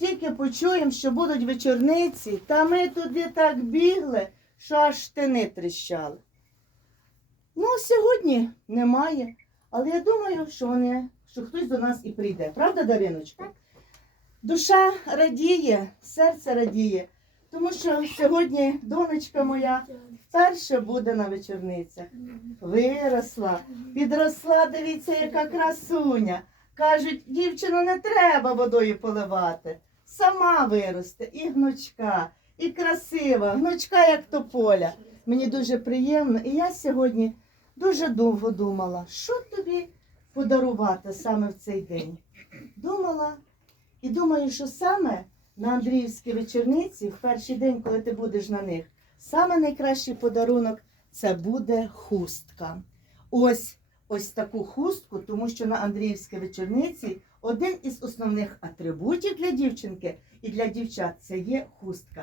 тільки почуємо, що будуть вечорниці, та ми туди так бігли, що аж штани тріщали. Ну, сьогодні немає, але я думаю, що вони, що хтось до нас і прийде. Правда, Дариночко? Душа радіє, серце радіє, тому що сьогодні донечка моя вперше буде на вечорницях. Виросла, підросла, дивіться, яка красуня. Кажуть, дівчину не треба водою поливати. Сама виросте, і гнучка, і красива, гнучка, як тополя. Мені дуже приємно. І я сьогодні дуже довго думала, що тобі подарувати саме в цей день. Думала і думаю, що саме на Андріївській вечорниці, в перший день, коли ти будеш на них, саме найкращий подарунок це буде хустка. Ось ось таку хустку, тому що на Андріївській вечорниці один із основних атрибутів для дівчинки і для дівчат це є хустка.